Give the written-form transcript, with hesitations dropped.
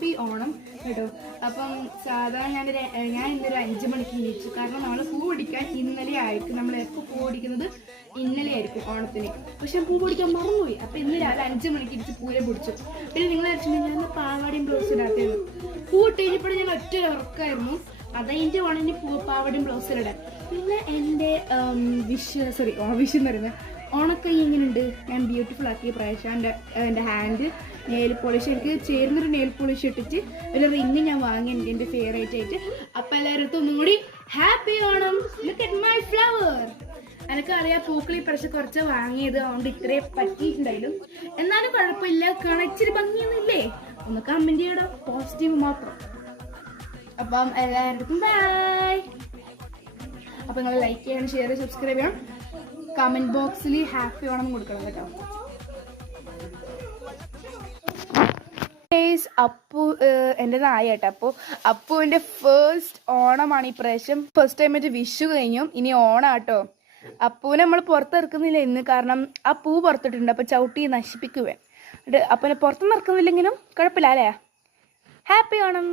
Happy Onam കേട്ടോ. അപ്പം സാധാരണ ഞാൻ ഇന്നൊരു 5 മണിക്ക് എണീച്ചു. കാരണം നമ്മൾ പൂ പിടിക്കാൻ ഇന്നലെ ആയിരിക്കും. നമ്മൾ എപ്പോൾ പൂ പിടിക്കുന്നത് ഇന്നലെ ആയിരിക്കും ഓണത്തിന്. പക്ഷെ പൂ പിടിക്കാൻ മറന്നുപോയി. അപ്പം ഇന്ന് രാവിലെ 5 മണിക്ക് ഇടിച്ച് പൂരം പിടിച്ചു. പിന്നെ നിങ്ങൾ വെച്ചിട്ടുണ്ടെങ്കിൽ ഞാൻ പാവാടിയും ബ്ലൗസ് ഇടാത്തായിരുന്നു. പൂ ഇട്ട് കഴിഞ്ഞപ്പോൾ ഞാൻ ഒറ്റ ഉറക്കമായിരുന്നു. അതെൻ്റെ ഓണിന് പാവാടിയും ബ്ലൗസ് ഇടാൻ. പിന്നെ എൻ്റെ വിഷ് എന്ന് പറയുന്നത് ഓണക്കൈ എങ്ങനെയുണ്ട്? ഞാൻ ബ്യൂട്ടിഫുൾ ആക്കിയ പ്രാവശ്യം എൻ്റെ ഹാൻഡ് നെയിൽ പോളിഷ് എനിക്ക് ചേർന്നൊരു നെയിൽ പോളിഷ് ഇട്ടിട്ട് ഒരു റിങ് ഞാൻ വാങ്ങി എൻ്റെ ഫേവറേറ്റ് ആയിട്ട്. അപ്പം എല്ലാവരും ഒന്നും കൂടി happy Onam. Look at my flower. എനിക്കറിയാം പൂക്കൾ ഈ പ്രാവശ്യം കുറച്ച് വാങ്ങിയത് അതുകൊണ്ട് ഇത്രയും പറ്റിയിട്ടുണ്ടായാലും എന്നാലും കുഴപ്പമില്ല. കാണാൻ ഇച്ചിരി ഭംഗിയൊന്നുമില്ലേ? ഒന്ന് കമൻറ്റ് ചെയ്യണം, പോസിറ്റീവ് മാത്രം. അപ്പം എല്ലാവർക്കും ബൈ. അപ്പം നിങ്ങൾ ലൈക്ക് ചെയ്യണം, ഷെയർ ചെയ്യണം, സബ്സ്ക്രൈബ് ചെയ്യണം. കമൻറ്റ് ബോക്സിൽ ഹാപ്പി ഓണം കൊടുക്കണം കേട്ടോ. അപ്പു എൻ്റെ നായ കേട്ടോ. അപ്പോൾ അപ്പുവിൻ്റെ ഫസ്റ്റ് ഓണമാണ് ഈ പ്രാവശ്യം. ഫസ്റ്റ് ടൈം ആയിട്ട് വിഷു കഴിഞ്ഞു, ഇനി ഓണം കേട്ടോ. അപ്പൂനെ നമ്മൾ പുറത്തിറക്കുന്നില്ല ഇന്ന്, കാരണം ആ പൂ പുറത്തിട്ടുണ്ട്. അപ്പോൾ ചവിട്ടി നശിപ്പിക്കുവേ. അപ്പം പുറത്തുനിന്ന് ഇറക്കുന്നില്ലെങ്കിലും കുഴപ്പമില്ല അല്ലേ? ഹാപ്പി ഓണം.